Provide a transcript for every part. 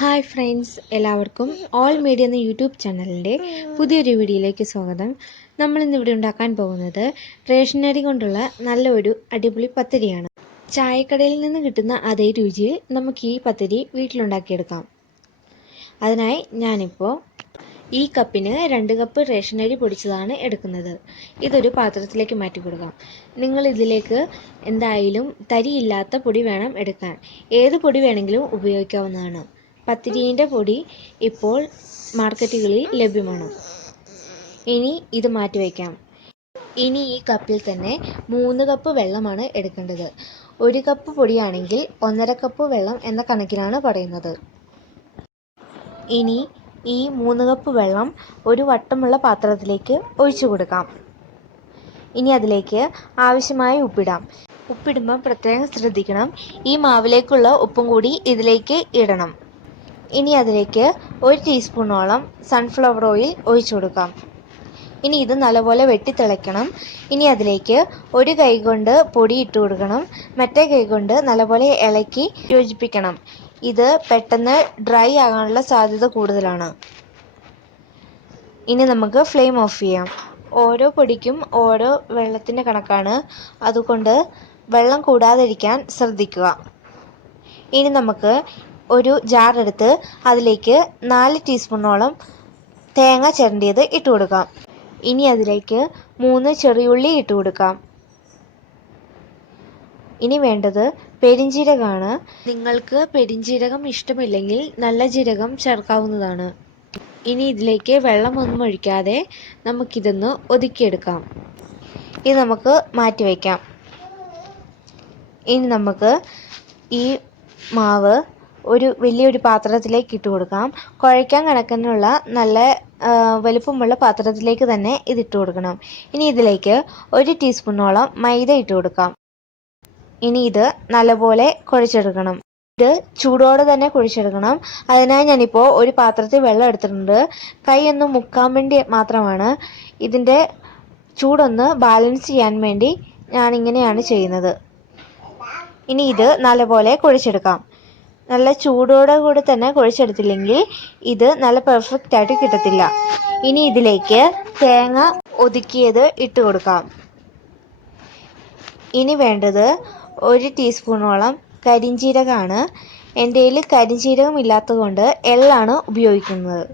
Hi friends, എല്ലാവർക്കും all media എന്ന YouTube ചാനലിൻ്റെ പുതിയൊരു വീഡിയോയിലേക്ക് സ്വാഗതം. നമ്മളിന്നിവിടെ ഉണ്ടാക്കാൻ പോകുന്നത് റേഷനരി കൊണ്ടുള്ള നല്ല ഒരു അടിപൊളി പത്തിരിയാണ്. ചായക്കടയിൽ നിന്ന് കിട്ടുന്ന അതേ രുചിയിൽ നമുക്ക് ഈ പത്തിരി വീട്ടിലുണ്ടാക്കിയെടുക്കാം. അതിനായി ഞാനിപ്പോൾ ഈ കപ്പിന് 2 കപ്പ് റേഷനരി പൊടിച്ചതാണ് എടുക്കുന്നത്. ഇതൊരു പാത്രത്തിലേക്ക് മാറ്റി കൊടുക്കാം. നിങ്ങൾ ഇതിലേക്ക് എന്തായാലും തരിയില്ലാത്ത പൊടി വേണം എടുക്കാൻ. ഏത് പൊടി വേണമെങ്കിലും ഉപയോഗിക്കാവുന്നതാണ്. പത്തിരീൻ്റെ പൊടി ഇപ്പോൾ മാർക്കറ്റുകളിൽ ലഭ്യമാണ്. ഇനി ഇത് മാറ്റി വയ്ക്കാം. ഇനി ഈ കപ്പിൽ തന്നെ 3 കപ്പ് വെള്ളമാണ് എടുക്കേണ്ടത്. 1 കപ്പ് പൊടിയാണെങ്കിൽ 1.5 കപ്പ് വെള്ളം എന്ന കണക്കിനാണ് പറയുന്നത്. ഇനി ഈ 3 കപ്പ് വെള്ളം ഒരു വട്ടമുള്ള പാത്രത്തിലേക്ക് ഒഴിച്ചു കൊടുക്കാം. ഇനി അതിലേക്ക് ആവശ്യമായ ഉപ്പിടാം. ഉപ്പിടുമ്പോൾ പ്രത്യേകം ശ്രദ്ധിക്കണം, ഈ മാവിലേക്കുള്ള ഉപ്പും കൂടി ഇതിലേക്ക് ഇടണം. ഇനി അതിലേക്ക് 1 ടീസ്പൂണോളം സൺഫ്ലവർ ഓയിൽ ഒഴിച്ചു കൊടുക്കാം. ഇനി ഇത് നല്ലപോലെ വെട്ടിത്തിളയ്ക്കണം. ഇനി അതിലേക്ക് ഒരു കൈ കൊണ്ട് പൊടി ഇട്ട് കൊടുക്കണം, മറ്റേ കൈ കൊണ്ട് നല്ലപോലെ ഇളക്കി യോജിപ്പിക്കണം. ഇത് പെട്ടെന്ന് ഡ്രൈ ആകാനുള്ള സാധ്യത കൂടുതലാണ്. ഇനി നമുക്ക് ഫ്ലെയിം ഓഫ് ചെയ്യാം. ഓരോ പൊടിക്കും ഓരോ വെള്ളത്തിൻ്റെ കണക്കാണ്, അതുകൊണ്ട് വെള്ളം കൂടാതിരിക്കാൻ ശ്രദ്ധിക്കുക. ഇനി നമുക്ക് ഒരു ജാർ എടുത്ത് അതിലേക്ക് 4 ടീസ്പൂണോളം തേങ്ങ ചിരണ്ടിയത് ഇട്ട് കൊടുക്കാം. ഇനി അതിലേക്ക് 3 ചെറിയുള്ളി ഇട്ട് കൊടുക്കാം. ഇനി വേണ്ടത് പെരിഞ്ജീരകമാണ്. നിങ്ങൾക്ക് പെരിഞ്ജീരകം ഇഷ്ടമില്ലെങ്കിൽ നല്ല ജീരകം ചേർക്കാവുന്നതാണ്. ഇനി ഇതിലേക്ക് വെള്ളമൊന്നും ഒഴിക്കാതെ നമുക്കിതൊന്ന് ഒതുക്കിയെടുക്കാം. ഇത് നമുക്ക് മാറ്റി വയ്ക്കാം. ഇനി നമുക്ക് ഈ മാവ് വലിയൊരു പാത്രത്തിലേക്ക് ഇട്ട് കൊടുക്കാം. കുഴയ്ക്കാൻ കണക്കിനുള്ള നല്ല വലുപ്പമുള്ള പാത്രത്തിലേക്ക് തന്നെ ഇതിട്ട് കൊടുക്കണം. ഇനി ഇതിലേക്ക് 1 ടീസ്പൂണോളം മൈദ ഇട്ട് കൊടുക്കാം. ഇനി ഇത് നല്ലപോലെ കുഴച്ചെടുക്കണം. ഇത് ചൂടോടെ തന്നെ കുഴിച്ചെടുക്കണം. അതിനായി ഞാനിപ്പോൾ ഒരു പാത്രത്തിൽ വെള്ളം എടുത്തിട്ടുണ്ട്. കൈ ഒന്ന് മുക്കാൻ വേണ്ടി മാത്രമാണ്. ഇതിൻ്റെ ചൂടൊന്ന് ബാലൻസ് ചെയ്യാൻ വേണ്ടി ഞാനിങ്ങനെയാണ് ചെയ്യുന്നത്. ഇനി ഇത് നല്ലപോലെ കുഴിച്ചെടുക്കാം. നല്ല ചൂടോടെ കൂടി തന്നെ കുഴിച്ചെടുത്തില്ലെങ്കിൽ ഇത് നല്ല പെർഫെക്റ്റ് ആയിട്ട് കിട്ടത്തില്ല. ഇനി ഇതിലേക്ക് തേങ്ങ ഒതുക്കിയത് ഇട്ട് കൊടുക്കാം. ഇനി വേണ്ടത് 1 ടീസ്പൂണോളം കരിഞ്ജീരകമാണ്. എൻ്റെ കയ്യിൽ കരിഞ്ജീരകം ഇല്ലാത്തത് കൊണ്ട് എള്ളാണ് ഉപയോഗിക്കുന്നത്.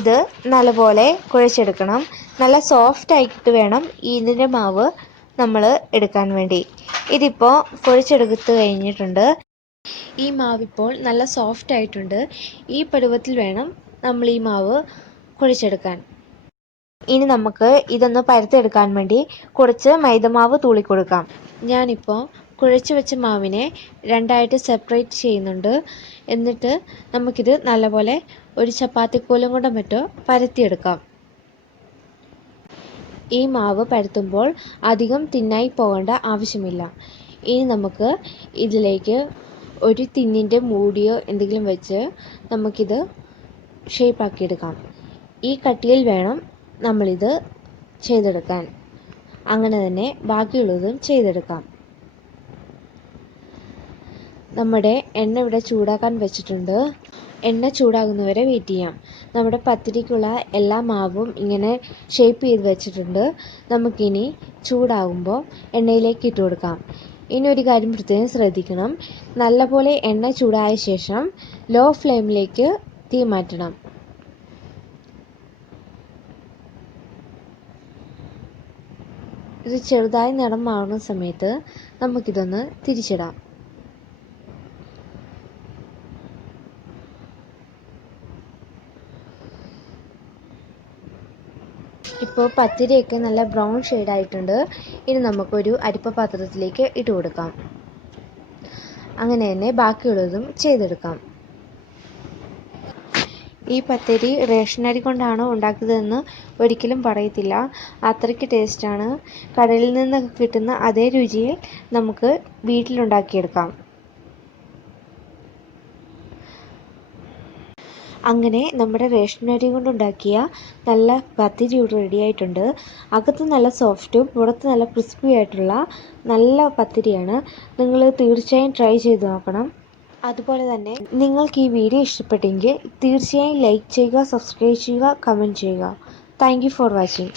ഇത് നല്ലപോലെ കുഴച്ചെടുക്കണം. നല്ല സോഫ്റ്റ് ആയിട്ട് വേണം ഇതിൻ്റെ മാവ് നമ്മൾ എടുക്കാൻ വേണ്ടി. ഇതിപ്പോൾ കുഴച്ചെടുത്ത് കഴിഞ്ഞിട്ടുണ്ട്. ഈ മാവിപ്പോൾ നല്ല സോഫ്റ്റ് ആയിട്ടുണ്ട്. ഈ പരുവത്തിൽ വേണം നമ്മൾ ഈ മാവ് കുഴച്ചെടുക്കാൻ. ഇനി നമുക്ക് ഇതൊന്ന് പരത്തെടുക്കാൻ വേണ്ടി കുറച്ച് മൈദമാവ് തൂളിക്കൊടുക്കാം. ഞാനിപ്പോൾ കുഴച്ച് വെച്ച മാവിനെ 2ആയിട്ട് സെപ്പറേറ്റ് ചെയ്യുന്നുണ്ട്. എന്നിട്ട് നമുക്കിത് നല്ലപോലെ ഒരു ചപ്പാത്തിക്കോലും കൊണ്ട് മറ്റോ പരത്തിയെടുക്കാം. ഈ മാവ് പരത്തുമ്പോൾ അധികം തിന്നായി പോകേണ്ട ആവശ്യമില്ല. ഇനി നമുക്ക് ഇതിലേക്ക് ഒരു തിന്നിൻ്റെ മൂടിയോ എന്തെങ്കിലും വെച്ച് നമുക്കിത് ഷേപ്പാക്കിയെടുക്കാം. ഈ കട്ടിയിൽ വേണം നമ്മളിത് ചെയ്തെടുക്കാൻ. അങ്ങനെ തന്നെ ബാക്കിയുള്ളതും ചെയ്തെടുക്കാം. നമ്മുടെ എണ്ണ ഇവിടെ ചൂടാക്കാൻ വെച്ചിട്ടുണ്ട്. എണ്ണ ചൂടാകുന്നവരെ വെയിറ്റ് ചെയ്യാം. നമ്മുടെ പത്തിരിക്കുള്ള എല്ലാ മാവും ഇങ്ങനെ ഷേപ്പ് ചെയ്ത് വെച്ചിട്ടുണ്ട്. നമുക്കിനി ചൂടാകുമ്പോൾ എണ്ണയിലേക്ക് ഇട്ട് കൊടുക്കാം. ഇനി ഒരു കാര്യം പ്രത്യേകം ശ്രദ്ധിക്കണം, നല്ലപോലെ എണ്ണ ചൂടായ ശേഷം ലോ ഫ്ലെയിമിലേക്ക് തീ മാറ്റണം. ഇത് ചെറുതായി നിറം മാറുന്ന സമയത്ത് നമുക്കിതൊന്ന് തിരിച്ചിടാം. ഇപ്പോൾ പത്തിരിയൊക്കെ നല്ല ബ്രൗൺ ഷെയ്ഡായിട്ടുണ്ട്. ഇനി നമുക്കൊരു അരിപ്പ പാത്രത്തിലേക്ക് ഇട്ട് കൊടുക്കാം. അങ്ങനെ തന്നെ ബാക്കിയുള്ളതും ചെയ്തെടുക്കാം. ഈ പത്തിരി റേഷനരി കൊണ്ടാണോ ഉണ്ടാക്കിയതെന്ന് ഒരിക്കലും പറയത്തില്ല. അത്രയ്ക്ക് ടേസ്റ്റാണ്. കടയിൽ നിന്നൊക്കെ കിട്ടുന്ന അതേ രുചിയിൽ നമുക്ക് വീട്ടിലുണ്ടാക്കിയെടുക്കാം. അങ്ങനെ നമ്മുടെ റേഷൻ അരി കൊണ്ടുണ്ടാക്കിയ നല്ല പത്തിരി ഇവിടെ റെഡി ആയിട്ടുണ്ട്. അകത്ത് നല്ല സോഫ്റ്റും പുറത്ത് നല്ല ക്രിസ്പി ആയിട്ടുള്ള നല്ല പത്തിരിയാണ്. നിങ്ങൾ തീർച്ചയായും ട്രൈ ചെയ്ത് നോക്കണം. അതുപോലെ തന്നെ നിങ്ങൾക്ക് ഈ വീഡിയോ ഇഷ്ടപ്പെട്ടെങ്കിൽ തീർച്ചയായും ലൈക്ക് ചെയ്യുക, സബ്സ്ക്രൈബ് ചെയ്യുക, കമൻറ്റ് ചെയ്യുക. Thank you for watching.